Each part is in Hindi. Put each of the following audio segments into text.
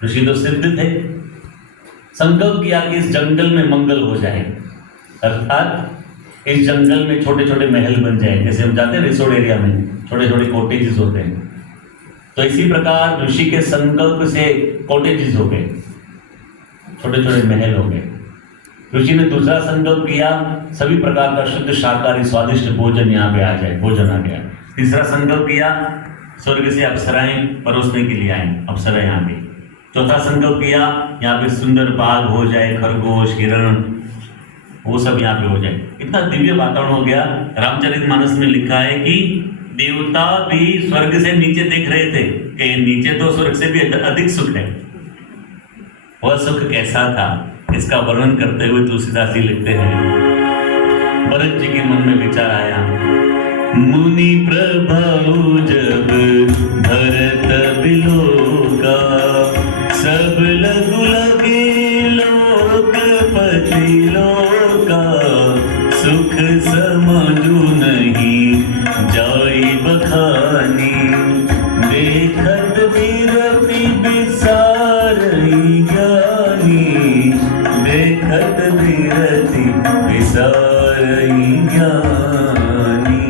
ऋषि तो सिद्ध थे, संकल्प किया कि इस जंगल में मंगल हो जाए, अर्थात इस जंगल में छोटे छोटे महल बन जाए। जैसे हम जाते हैं रिसोर्ट एरिया में छोटे छोटे कॉटेजेस होते हैं, तो इसी प्रकार ऋषि के संकल्प से कॉटेजेस हो गए, छोटे छोटे महल हो गए। ऋषि ने दूसरा संकल्प किया, सभी प्रकार का शुद्ध शाकाहारी स्वादिष्ट भोजन यहाँ पे आ जाए, भोजन आ गया। तीसरा संकल्प किया, स्वर्ग से अप्सराएं परोसने के लिए आए, अप्सरा यहाँ पे। चौथा संकल्प किया, यहाँ पे सुंदर बाग हो जाए, खरगोश हिरण वो सब यहाँ पे हो जाए। इतना दिव्य वातावरण हो गया। रामचरितमानस में लिखा है कि देवता भी स्वर्ग से नीचे देख रहे थे कि नीचे तो स्वर्ग से भी अधिक सुख है। वह सुख कैसा था, इसका वर्णन करते हुए तुलसीदास जी लिखते हैं, भरत जी के मन में विचार आया, मुनि प्रभाव जब भरत बिलोका, सब लघु लगे लोकपति लोका, सुख समझू नहीं जाई बखानी, देखत बिरति बिसारई ज्ञानी, देखत बिरति बिसारई ज्ञानी।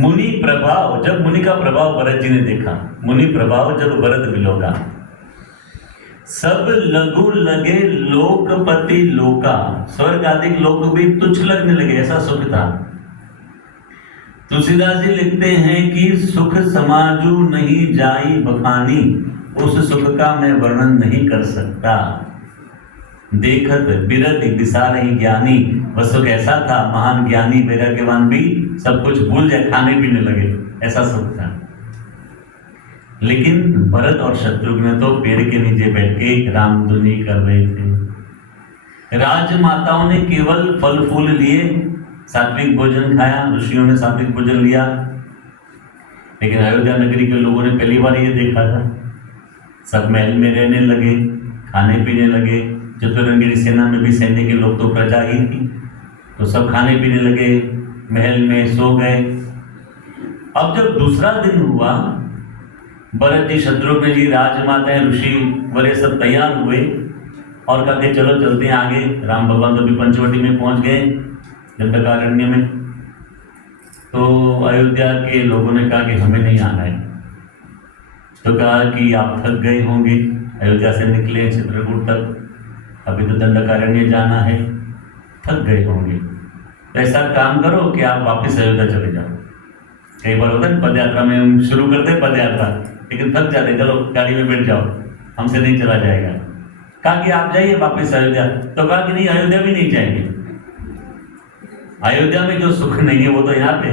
मुनि प्रभाव, जब मुनि का प्रभाव भरत जी ने देखा, मुनि प्रभाव जब भरत बिलोका, सब लघु लगे लोकपति लोका, स्वर्ग आदि लोक भी तुच्छ लगने लगे, ऐसा सुख था। तुलसीदास जी लिखते हैं कि सुख समाजू नहीं जाई बखानी, उस सुख का मैं वर्णन नहीं कर सकता। देखत बिरति बिसारई ज्ञानी, वह सुख ऐसा था, महान ज्ञानी वैराग्यवान भी सब कुछ भूल जाए, खाने पीने लगे, ऐसा सुख था। लेकिन भरत और शत्रुघ्न तो पेड़ के नीचे बैठ के रामधुनी कर रहे थे। राजमाताओं ने केवल फल फूल लिए, सात्विक भोजन खाया, ऋषियों ने सात्विक भोजन लिया। लेकिन अयोध्या नगरी के लोगों ने पहली बार ये देखा था, सब महल में रहने लगे, खाने पीने लगे। चतुरंगिनी सेना में भी सैन्य के लोग तो प्रजा ही थी, तो सब खाने पीने लगे, महल में सो गए। अब जब दूसरा दिन हुआ, भरत जी, शत्रुघ्न जी, राजमाताएं, ऋषि वरे सब तैयार हुए और कहते चलो चलते हैं आगे। राम भगवान तो भी पंचवटी में पहुंच गए, दंडकारण्य में। तो अयोध्या के लोगों ने कहा कि हमें नहीं आना है। तो कहा कि आप थक गए होंगे, अयोध्या से निकले चित्रकूट तक, अभी तो दंडकारण्य जाना है, थक गए होंगे, तो ऐसा काम करो कि आप वापस अयोध्या चले जाओ। कई बार होता है पद यात्रा में, हम शुरू करते हैं पद यात्रा लेकिन थक जाते, चलो गाड़ी में बैठ जाओ, हमसे नहीं चला जाएगा। कहा कि आप जाइए वापस अयोध्या। तो कहा कि नहीं, अयोध्या भी नहीं जाएंगे, अयोध्या में जो सुख नहीं है वो तो यहाँ पे,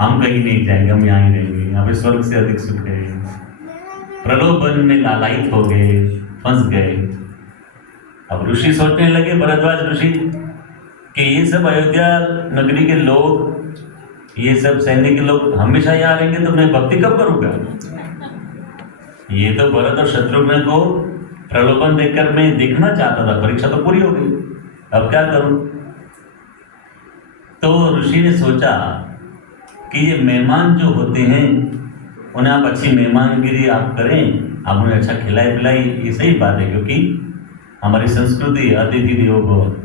हम कहीं नहीं जाएंगे, हम यहाँ ही रहेंगे, यहाँ पे स्वर्ग से अधिक सुख है। प्रलोभन में लालायित हो गए, फंस गए। अब ऋषि सोचने लगे, भरद्वाज ऋषि, कि ये सब अयोध्या नगरी के लोग, ये सब सैन्य के लोग हमेशा यहाँ रहेंगे तो मैं भक्ति कब करूँगा। ये तो भरत और शत्रुघ्न को प्रलोभन देकर मैं देखना चाहता था, परीक्षा तो पूरी हो गई, अब क्या करूं। तो ऋषि ने सोचा कि ये मेहमान जो होते हैं उन्हें आप अच्छी मेहमानगिरी आप करें, आप उन्हें अच्छा खिलाए पिलाए, ये सही बात है, क्योंकि हमारी संस्कृति अतिथि देवो भव।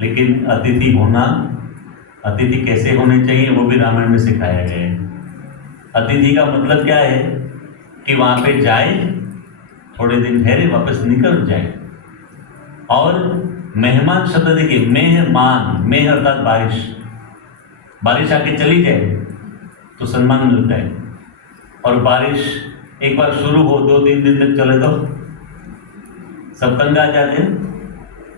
लेकिन अतिथि होना, अतिथि कैसे होने चाहिए वो भी रामायण में सिखाया गया है। अतिथि का मतलब क्या है कि वहाँ पे जाए, थोड़े दिन ठहरे, वापस निकल जाए। और मेहमान शब्द देखिए, मेहमान, मेह अर्थात बारिश, बारिश आके चली जाए तो सम्मान मिलता है, और बारिश एक बार शुरू हो 2-3 दिन तक चले तो सब तंग आ जाते हैं,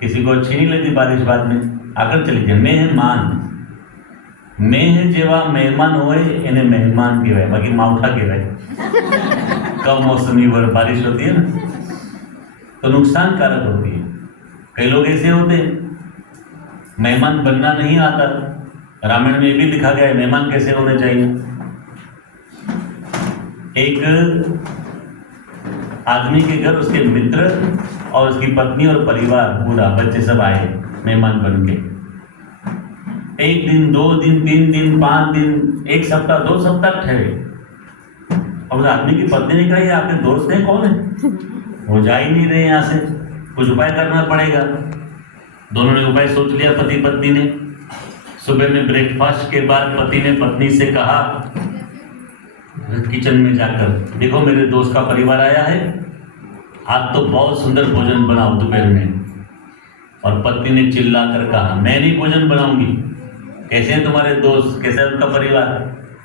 किसी को अच्छी नहीं लगती बारिश, बाद में आकर चली जाए। मेहमान, मेह जेवा मेहमान होए इन्हें मेहमान कहवाय, बाकी मावठा कहवाय। कम मौसमी बारिश होती है ना, तो नुकसान कारक होती है। कई लोग ऐसे होते हैं, मेहमान बनना नहीं आता। रामायण में भी लिखा गया है मेहमान कैसे होने चाहिए। एक आदमी के घर उसके मित्र और उसकी पत्नी और परिवार पूरा, बच्चे सब आए मेहमान बन के। 1 दिन, 2 दिन, 3 दिन, 5 दिन, 1 सप्ताह, 2 सप्ताह ठहरे। और उस आदमी की पत्नी ने कहा ये आपके दोस्त हैं, कौन है? वो जा ही नहीं रहे यहाँ से, कुछ उपाय करना पड़ेगा। दोनों ने उपाय सोच लिया, पति पत्नी ने। सुबह में ब्रेकफास्ट के बाद पति ने पत्नी से कहा किचन में जाकर, देखो मेरे दोस्त का परिवार आया है, आज तो बहुत सुंदर भोजन बनाओ दोपहर में। और पत्नी ने चिल्लाकर कहा, मैं नहीं भोजन बनाऊंगी। कैसे हैं तुम्हारे दोस्त, कैसे है उनका परिवार,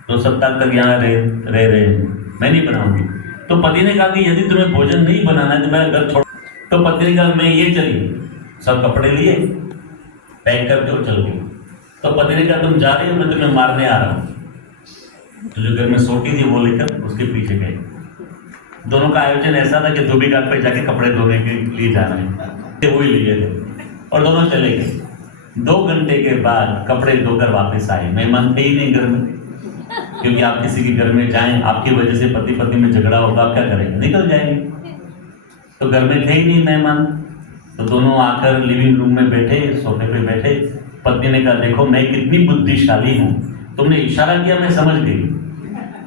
2 सप्ताह तक यहाँ रह रहे हैं, मैं नहीं बनाऊंगी। तो पति ने कहा कि यदि तुम्हें भोजन नहीं बनाना है तो मेरा घर छोड़। तो पत्नी ने कहा मैं ये चली, सब कपड़े लिए पैक करके वो चल गई। तो पति ने कहा तुम जा रही हो, मैं तुम्हें मारने आ रहा हूँ। तो जो घर में सोटी थी वो लेकर उसके पीछे गए। दोनों का आयोजन ऐसा था कि धोबी घाट पे जाके कपड़े धोने के लिए जाना है, वही लिए थे और दोनों चले गए। 2 घंटे के बाद कपड़े धोकर वापस आए। मेहमान थे ही नहीं घर में, क्योंकि आप किसी के घर में जाएं, आपकी वजह से पति पत्नी में झगड़ा होगा, आप क्या करेंगे, निकल जाएंगे। तो घर में थे ही नहीं मेहमान, तो दोनों आकर लिविंग रूम में बैठे, सोफे पे बैठे। पत्नी ने कहा देखो मैं कितनी बुद्धिशाली हूँ, तुमने इशारा किया मैं समझ गई,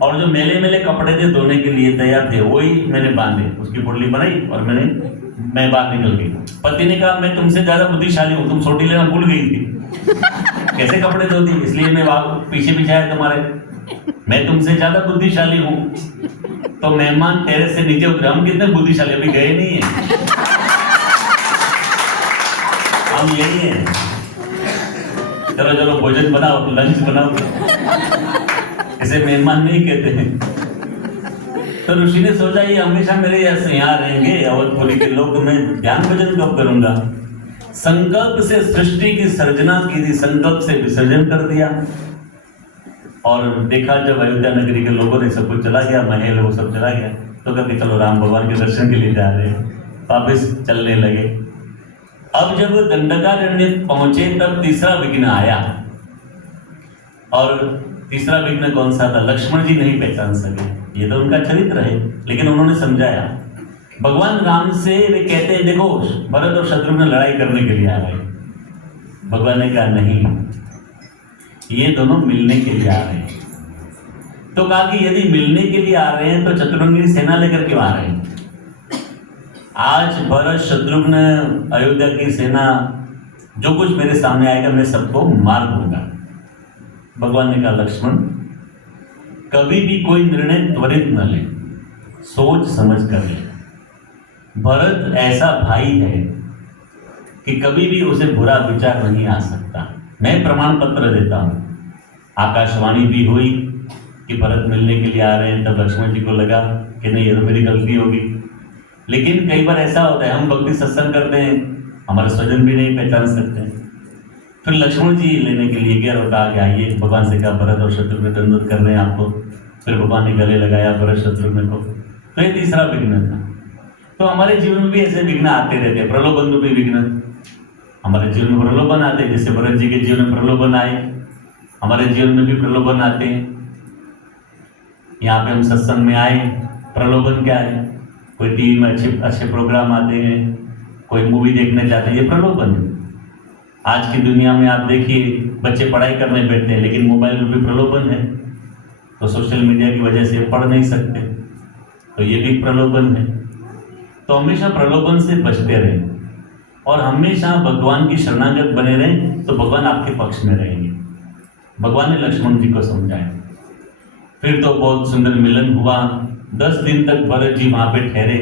और जो मेले मेले कपड़े थे धोने के लिए तैयार थे वही मैंने बांधे, उसकी पुडली बनाई और मैं बाहर निकल गई। पति ने कहा मैं तुमसे ज्यादा बुद्धिशाली हूँ, तुम सोटी लेना भूल गई थी, कैसे कपड़े धोती, इसलिए मैं पीछे पीछे आया तुम्हारे, मैं तुमसे ज्यादा बुद्धिशाली हूँ। तो मेहमान टेरेस से नीचे उतरे, हम कितने बुद्धिशाली, अभी गए नहीं है, हम यही है, चलो चलो भोजन बनाओ, लंच बनाओ, ऐसे मेहमान नहीं कहते हैं। तो ऋषि ने सोचा ये हमेशा मेरे यहाँ रहेंगे अवधपुरी के लोग, मैं ध्यान भजन कब करूंगा। संकल्प से सृष्टि की सर्जना की थी, संकल्प से विसर्जन कर दिया। और देखा जब अयोध्या नगरी के लोगों ने सब कुछ चला गया, महल वो सब चला गया, तो कहते चलो राम भगवान के दर्शन के लिए जा रहे हैं, वापिस चलने लगे। अब जब दंडकारण्य पहुंचे तब तीसरा विघ्न आया, और तीसरा विघ्न कौन सा था, लक्ष्मण जी नहीं पहचान सके, ये तो उनका चरित्र है, लेकिन उन्होंने समझाया। भगवान राम से वे कहते हैं देखो भरत और शत्रुघ्न लड़ाई करने के लिए आ गए। भगवान ने कहा नहीं, ये दोनों मिलने के लिए आ रहे हैं। तो कहा कि यदि मिलने के लिए आ रहे हैं तो शत्रुघ्न की सेना लेकर क्यों आ रहे हैं। आज भरत शत्रुघ्न अयोध्या की सेना, जो कुछ मेरे सामने आएगा मैं सबको मार दूंगा। भगवान ने कहा लक्ष्मण कभी भी कोई निर्णय त्वरित न ले, सोच समझ कर ले। भरत ऐसा भाई है कि कभी भी उसे बुरा विचार नहीं आ सकता। मैं प्रमाण पत्र देता हूं, आकाशवाणी भी हुई कि भरत मिलने के लिए आ रहे हैं, तब लक्ष्मण जी को लगा कि नहीं ये तो मेरी गलती होगी। लेकिन कई बार ऐसा होता है, हम भक्ति सत्संग करते हैं, हमारे स्वजन भी नहीं पहचान सकते। फिर लक्ष्मण जी लेने के लिए गया और कहा कि आइए, भगवान से कहा भरत और शत्रुघ्न दंडवत कर रहे हैं आपको। फिर भगवान ने गले लगाया भरत शत्रुघ्न को। तो ये तीसरा विघ्न था। तो हमारे जीवन में भी ऐसे विघ्न आते रहते हैं, प्रलोभन रूपी विघ्न हमारे जीवन में प्रलोभन आते हैं। जैसे भरत जी के जीवन में प्रलोभन आए, हमारे जीवन में भी प्रलोभन आते हैं। यहाँ पे हम सत्संग में आए, प्रलोभन क्या है, कोई टीवी में अच्छे प्रोग्राम आते हैं, कोई मूवी देखने जाते हैं, ये प्रलोभन है। आज की दुनिया में आप देखिए बच्चे पढ़ाई करने बैठते हैं, लेकिन मोबाइल में भी प्रलोभन है, तो सोशल मीडिया की वजह से पढ़ नहीं सकते, तो ये भी प्रलोभन है। तो हमेशा प्रलोभन से बचते रहें और हमेशा भगवान की शरणागत बने रहें, तो भगवान आपके पक्ष में रहेंगे। भगवान ने लक्ष्मण जी को समझाया। फिर तो बहुत सुंदर मिलन हुआ। 10 दिन तक भरत जी वहां पे ठहरे।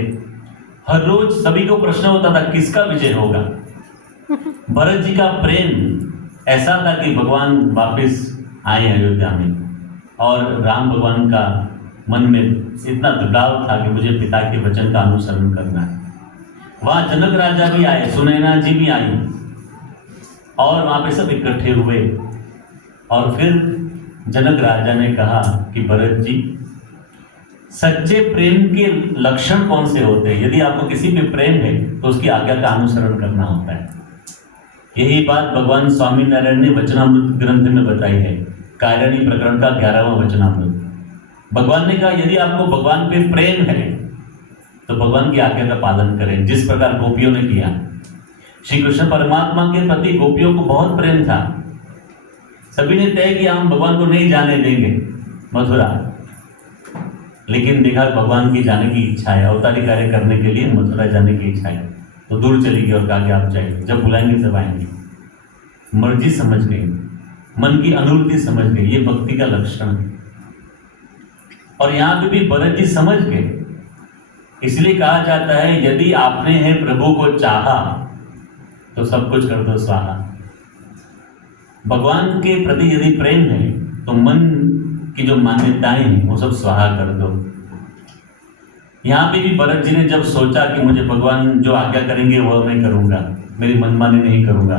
हर रोज सभी को प्रश्न होता था किसका विजय होगा। भरत जी का प्रेम ऐसा था कि भगवान वापस आए अयोध्या में, और राम भगवान का मन में इतना दृढ़ था कि मुझे पिता के वचन का अनुसरण करना है। वहां जनक राजा भी आए, सुनैना जी भी आई, और वहां पे सब इकट्ठे हुए। और फिर जनक राजा ने कहा कि भरत जी, सच्चे प्रेम के लक्षण कौन से होते हैं। यदि आपको किसी पे प्रेम है तो उसकी आज्ञा का अनुसरण करना होता है। यही बात भगवान स्वामी नारायण ने वचनामृत ग्रंथ में बताई है, कायरणी प्रकरण का 11वां वचनामृत। भगवान ने कहा यदि आपको भगवान पे प्रेम है तो भगवान की आज्ञा का पालन करें, जिस प्रकार गोपियों ने किया। श्री कृष्ण परमात्मा के प्रति गोपियों को बहुत प्रेम था। सभी ने तय किया हम भगवान को नहीं जाने देंगे मथुरा, लेकिन देखा भगवान की जाने की इच्छा है, अवतारी कार्य करने के लिए मथुरा जाने की इच्छा है, तो दूर चली गई और कहा कि आप जाइए, जब बुलाएंगे तब आएंगे। मर्जी समझ गई, मन की अनुवृत्ति समझ गई, ये भक्ति का लक्षण है। और यहां पे भी भरत जी समझ गए, इसलिए कहा जाता है यदि आपने है प्रभु को चाहा तो सब कुछ कर दो स्वाहा। भगवान के प्रति यदि प्रेम है तो मन की जो मान्यताएं हैं वो सब स्वाहा कर दो। यहां पे भी भरत जी ने जब सोचा कि मुझे भगवान जो आज्ञा करेंगे वह मैं करूंगा, मेरी मनमानी नहीं करूंगा,